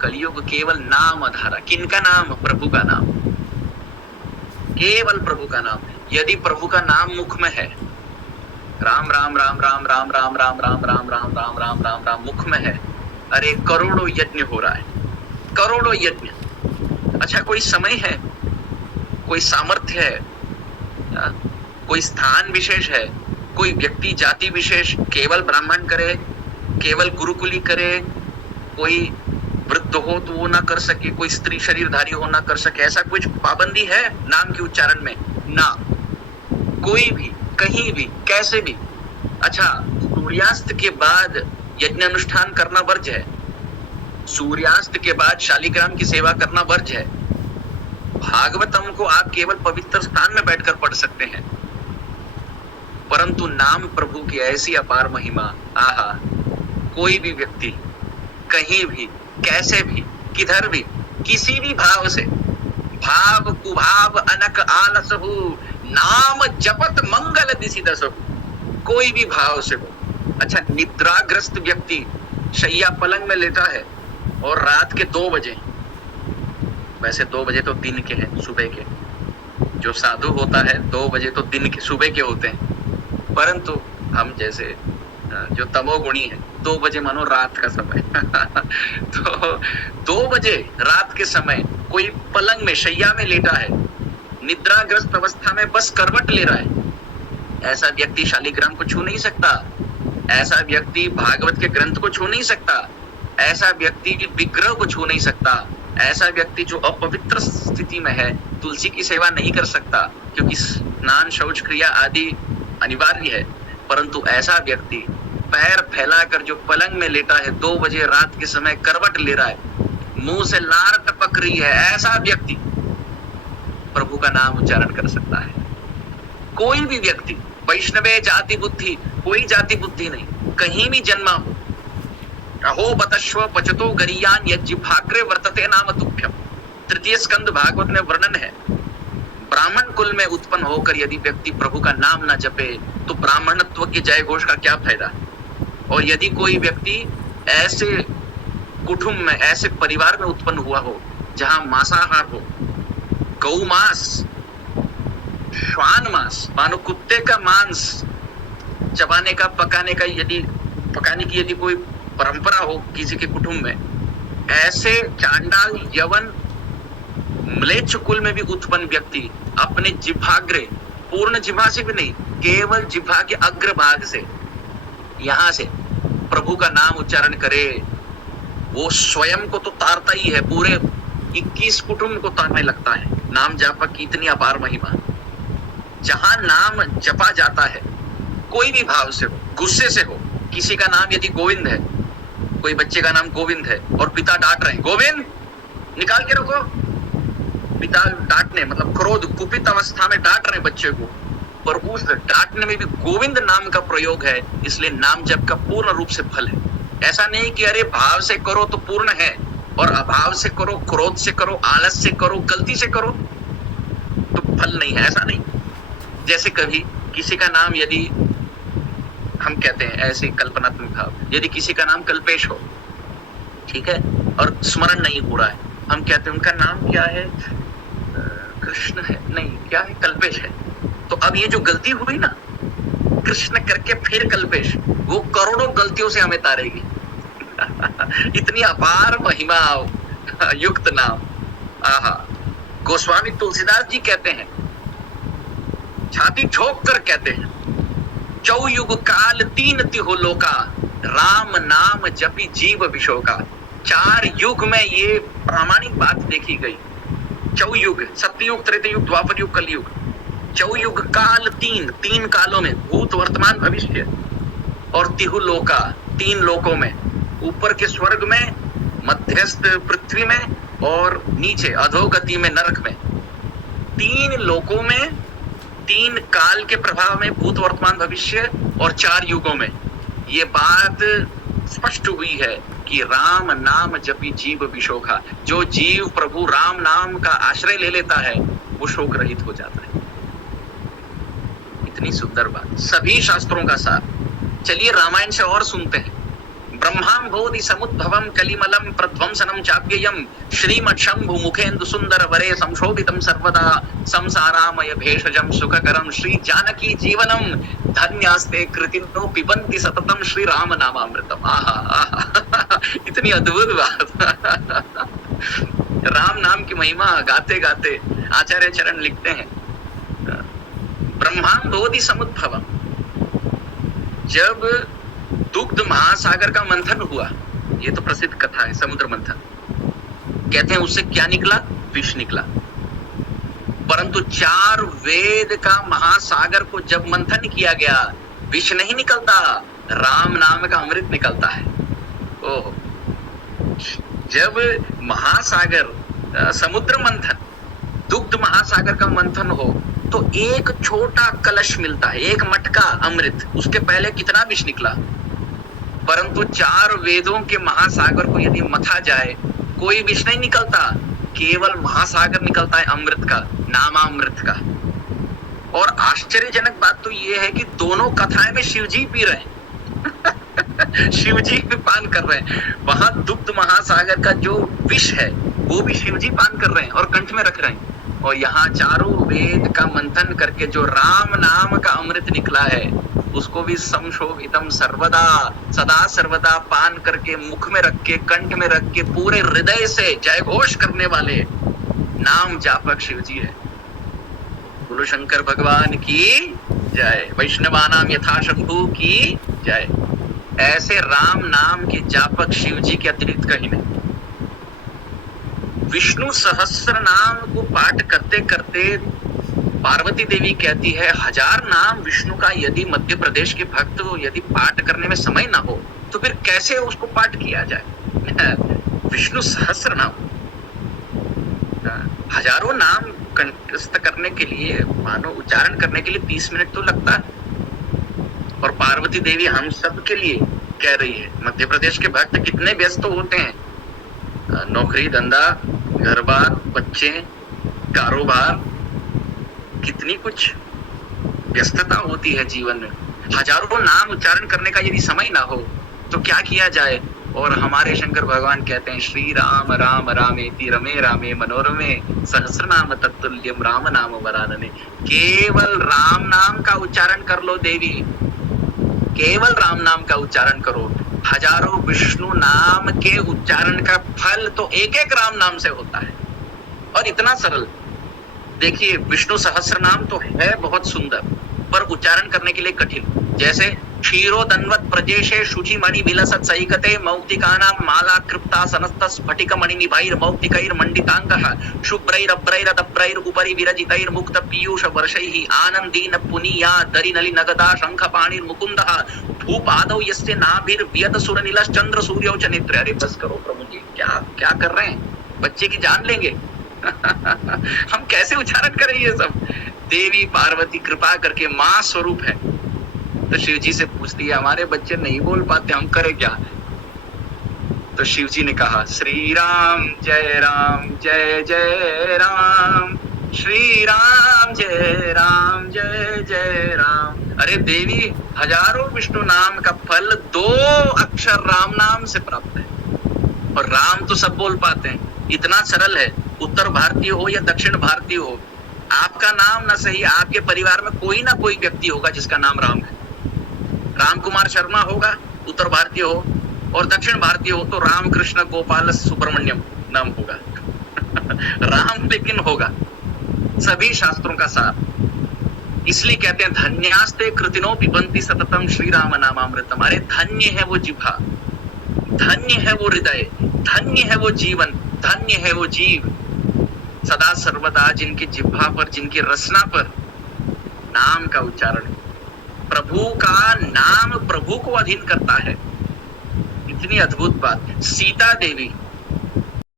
कलयुग केवल नाम आधारा। किनका नाम? प्रभु का नाम, केवल प्रभु का नाम। यदि प्रभु का नाम मुख में है, राम राम राम राम राम राम राम राम राम राम राम राम राम राम मुख में है, अरे करोड़ों यज्ञ हो रहा है, करोड़ों यज्ञ। अच्छा, कोई समय है, कोई सामर्थ्य है, कोई स्थान विशेष है, कोई व्यक्ति जाति विशेष केवल ब्राह्मण करे, केवल गुरुकुली करे, कोई वृद्ध हो तो वो ना कर सके, कोई स्त्री शरीरधारी हो ना कर सके, ऐसा कुछ पाबंदी है नाम के उच्चारण में? ना, कोई भी, कहीं भी, कैसे भी। अच्छा, सूर्यास्त के बाद यज्ञ अनुष्ठान करना वर्ज्य है, सूर्यास्त के बाद शालिग्राम की सेवा करना वर्ज्य है। भागवतम को आप केवल पवित्र स्थान में बैठकर पढ़ सकते हैं, परंतु नाम प्रभु की ऐसी अपार महिमा, आहा, कोई भी व्यक्ति कहीं भी, कैसे भी, किधर भी, किसी भी भाव से, भाव कुभाव अनक आलसहु नाम जपत मंगल दिसिदसहु, कोई भी भाव से हो। अच्छा, निद्राग्रस्त व्यक्ति शैया पलंग में लेटा है और रात के 2 बजे, वैसे 2 बजे तो दिन के हैं, सुबह के, जो साधु होता है 2 बजे तो दिन के, सुबह के होते हैं, परंतु हम जैसे जो तमोगुणी है 2 बजे मानो रात का समय तो 2 बजे रात के समय कोई पलंग में, शैया में लेटा है, निद्राग्रस्त अवस्था में बस करवट ले रहा है, ऐसा व्यक्ति शालिग्राम को छू नहीं सकता, ऐसा व्यक्ति भागवत के ग्रंथ को छू नहीं सकता, ऐसा व्यक्ति विग्रह को छू नहीं सकता, ऐसा व्यक्ति जो अपवित्र स्थिति में है तुलसी की सेवा नहीं कर सकता, क्योंकि स्नान शौच क्रिया आदि अनिवार्य है। परंतु ऐसा व्यक्ति पैर फैलाकर जो पलंग में लेटा है 2 बजे रात के समय करवट ले रहा है, मुंह से लार टपक रही है, ऐसा व्यक्ति प्रभु का नाम उच्चारण कर सकता है। कोई भी व्यक्ति, वैष्णवे जाति बुद्धि, कोई जाति बुद्धि नहीं, कहीं भी जन्मा हो, अहो बतश्व पचतो गरीयान यज्जिह्वाग्रे वर्तते नाम तुभ्यम, 3 स्कंद भागवत में वर्णन है। ब्राह्मण कुल में उत्पन्न होकर यदि व्यक्ति प्रभु का नाम ना जपे तो ब्राह्मणत्व के जय घोष का क्या फायदा। और यदि कोई व्यक्ति ऐसे कुटुंब में, ऐसे परिवार में उत्पन्न हुआ हो जहां मांसाहार हो, गौ मांस, श्वान मांस, मानो कुत्ते का मांस चबाने का, पकाने की यदि कोई परंपरा हो किसी के कुटुंब में, ऐसे चांडाल, यवन, म्लेच्छ कुल में भी उत्पन्न व्यक्ति अपने जिह्वाग्रे, पूर्ण जिह्वा से भी नहीं, केवल जिह्वा के अग्रभाग से, यहां से प्रभु का नाम उच्चारण करे, वो स्वयं को तो तारता ही है, पूरे 21 कुटुंब को तारने लगता है। नाम जापा की इतनी अपार महिमा। जहां नाम जपा जाता है, कोई भी भाव से हो, गुस्से से हो, किसी का नाम यदि गोविंद है, कोई बच्चे का नाम गोविंद है और पिता डांट रहे हैं, गोविंद निकाल के रखो, पिता डांटने मतलब क्रोध, कुपित अवस्था में डांट रहे बच्चे को, पर उस डांटने में भी गोविंद नाम का प्रयोग है, इसलिए नाम जप का पूर्ण रूप से फल है। ऐसा नहीं कि अरे भाव से करो तो पूर्ण है और अभाव से करो, क्रोध से करो, आलस से करो, गलती से करो तो फल नहीं है, ऐसा नहीं। जैसे कभी किसी का नाम यदि हम कहते हैं, ऐसे कल्पनात्मक भाव, यदि किसी का नाम कल्पेश हो, ठीक है, और स्मरण नहीं हो रहा है, हम कहते हैं उनका नाम क्या है, कृष्ण है, नहीं क्या है, कल्पेश है। तो अब ये जो गलती हुई ना, कृष्ण करके फिर कल्पेश, वो करोड़ों गलतियों से हमें तारेगी इतनी अपार महिमा युक्त नाम। आहा, गोस्वामी तुलसीदास जी कहते हैं, छाती ठोक कर कहते हैं, चौयुग काल 3 तिहु लोका, राम नाम जपी जीव विशोका। 4 युग में ये प्रामाणिक बात देखी गई। चौयुग, सत्ययुग, त्रेतयुग, द्वापर युग, कलयुग, चौयुग काल 3 कालों में, भूत, वर्तमान, भविष्य, और तिहु लोका, 3 लोकों में, ऊपर के स्वर्ग में, मध्यस्थ पृथ्वी में, और नीचे अधोगति में, नरक में, 3 लोकों में, 3 काल के प्रभाव में, भूत, वर्तमान, भविष्य और 4 युगों में ये बात स्पष्ट हुई है कि राम नाम जपी जीव विशोका। जो जीव प्रभु राम नाम का आश्रय ले लेता है वो शोक रहित हो जाता है। इतनी सुंदर बात, सभी शास्त्रों का सार। चलिए रामायण से और सुनते हैं। ब्रह्मां बोधि समुद्भवं कलिमलं प्रध्वंसनं चाव्ययं श्रीमच्छंभु मुखेन्दु सुंदर वरे संशोभितं सर्वदा संसारामय भेषजं सुखकरं श्री जानकी जीवनं धन्यास्ते कृतिनो पिबन्ति सततं श्री राम नामामृतम। आहा आहा इतनी अद्भुत बात। राम नाम की महिमा गाते गाते आचार्य चरण लिखते हैं, ब्रह्मां बोधि समुद्भवम, जब दुग्ध महासागर का मंथन हुआ, ये तो प्रसिद्ध कथा है, समुद्र मंथन, कहते हैं उससे क्या निकला? विष निकला। परंतु 4 वेद का महासागर को जब मंथन किया गया, विष नहीं निकलता, राम नाम का अमृत निकलता है। ओह, जब महासागर समुद्र मंथन, दुग्ध महासागर का मंथन हो तो एक छोटा कलश मिलता है, एक मटका अमृत, उसके पहले कितना विष निकला। परंतु 4 वेदों के महासागर को यदि मथा जाए, कोई विष नहीं निकलता, केवल महासागर निकलता है अमृत का, नामामृत का। और आश्चर्यजनक बात तो ये है कि दोनों कथाएं में शिवजी पी रहे हैं शिवजी भी पान कर रहे हैं। वहां दुग्ध महासागर का जो विष है वो भी शिवजी पान कर रहे हैं और कंठ में रख रहे हैं। और यहाँ चारों वेद का मंथन करके जो राम नाम का अमृत निकला है, उसको भी संशोभितम सर्वदा, सदा सर्वदा पान करके, मुख में रख के, कंठ में रख के, पूरे हृदय से जय घोष करने वाले नाम जापक शिवजी है। बोलो शंकर भगवान की जय, वैष्णवानाम यथा शंभु की जय। ऐसे राम नाम के जापक शिवजी के अतिरिक्त कहीं नहीं। विष्णु सहस्र नाम को पाठ करते करते पार्वती देवी कहती है, 1000 नाम विष्णु का यदि मध्य प्रदेश के भक्त यदि पाठ करने में समय ना हो तो फिर कैसे उसको पाठ किया जाए। विष्णु सहस्र नाम, हजारों नाम कंठस्थ करने के लिए, मानो उच्चारण करने के लिए 30 मिनट तो लगता है। और पार्वती देवी हम सब के लिए कह रही है। मध्य प्रदेश के भक्त कितने व्यस्त होते हैं, नौकरी धंधा, घर बार, बच्चे, कारोबार, कितनी कुछ व्यस्तता होती है जीवन में। हजारों नाम उच्चारण करने का यदि समय ना हो तो क्या किया जाए। और हमारे शंकर भगवान कहते हैं, श्री राम राम रामेति रमे रामे मनोरमे सहस्र नाम तत्तुल्यम राम नाम वरानने। केवल राम नाम का उच्चारण कर लो देवी, केवल राम नाम का उच्चारण करो। हजारों विष्णु नाम के उच्चारण का फल तो एक एक राम नाम से होता है। और इतना सरल, देखिए विष्णु सहस्र नाम तो है बहुत सुंदर, पर उच्चारण करने के लिए कठिन। जैसे क्षीरोदन्वत प्रजेशे शुचि मणि विलसत सैकते मौक्तिकानां माला कृप्ता सनस्त स्फटिक मणि निभैर मौक्तिकैर मंडितांगः शुभ्रैरभ्रैरदभ्रैर उपरि विरजितैर मुक्त पीयूष वर्षैः आनंदीन पुनीया दरिनलि नगदा शंखपाणिर मुकुंदः भूपादौ यस्य नाभिर्व्यत सुरनीलश्चंद्र सूर्यौ च नेत्रे। अरे बस करो प्रभु जी, क्या क्या कर रहे हैं, बच्चे की जान लेंगे हम कैसे उच्चारण करें ये सब। देवी पार्वती कृपा करके मां स्वरूप है, तो शिव जी से पूछती है, हमारे बच्चे नहीं बोल पाते, हम करें क्या। तो शिव जी ने कहा, श्री राम जय जय राम, श्री राम जय जय राम। अरे देवी, हजारों विष्णु नाम का फल 2 अक्षर राम नाम से प्राप्त है। और राम तो सब बोल पाते हैं, इतना सरल है। उत्तर भारतीय हो या दक्षिण भारतीय हो, आपका नाम ना सही, आपके परिवार में कोई ना कोई व्यक्ति होगा जिसका नाम राम है। राम कुमार शर्मा होगा, उत्तर भारतीय हो, और दक्षिण भारतीय हो तो राम कृष्ण गोपाल सुब्रमण्यम नाम होगा राम लेकिन होगा, सभी शास्त्रों का सार। इसलिए कहते हैं, धन्यास्ते कृतिनो पिबन्ति सततम श्री राम नामामृतम। अरे धन्य है वो जिह्वा, धन्य है वो हृदय, धन्य है वो जीवन, धन्य है वो जीव, सदा सर्वदा जिनकी जिह्वा पर, जिनकी रसना पर नाम का उच्चारण। प्रभु का नाम प्रभु को अधीन करता है। इतनी अद्भुत बात। सीता देवी